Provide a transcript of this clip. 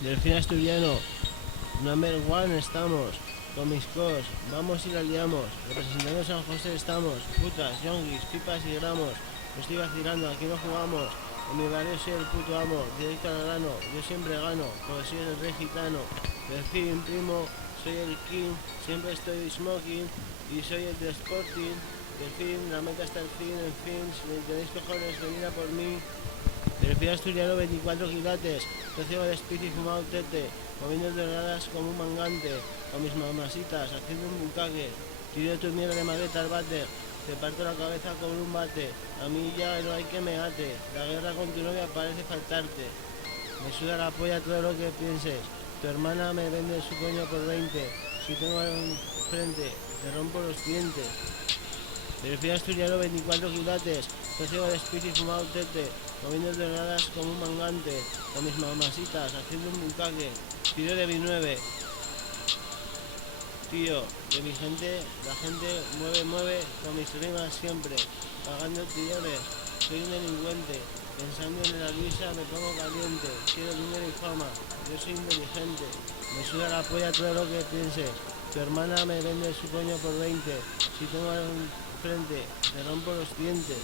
Delfín asturiano, number one estamos, con mis cos, vamos y la liamos, representando San José estamos, putas, yonkis, pipas y gramos, no estoy vacilando, aquí no jugamos, en mi barrio soy el puto amo, directo al grano, yo siempre gano, porque soy el rey gitano, Delfín, primo, soy el king, siempre estoy smoking, y soy el de Sporting, Delfín, la meta hasta el fin, en fin, si tenéis cojones, venid a por mí. Delfín asturiano 24 quilates, socio de espíritu y fumado tete, moviendo doradas como un mangante, con mis mamasitas, haciendo un bucaque, tiro tu mierda de maleta al váter, te parto la cabeza con un bate, a mí ya no hay que me ate, la guerra con tu novia parece faltarte, me suda la polla todo lo que pienses, tu hermana me vende su coño por 20, si tengo algo frente, te rompo los dientes. Delfín asturiano 24 quilates, socio de espíritu y fumado tete, moviendo doradas como un mangante, con mis mamasitas, haciendo un bucaque, tiro de mi 9, tío, de mi gente, la gente mueve con mis rimas siempre, pagando tirones, soy un delincuente, pensando en la Luisa me pongo caliente, quiero dinero y fama, yo soy inteligente, me suda la polla todo lo que pienses, tu hermana me vende su coño por 20, si tengo algo frente, te rompo los dientes.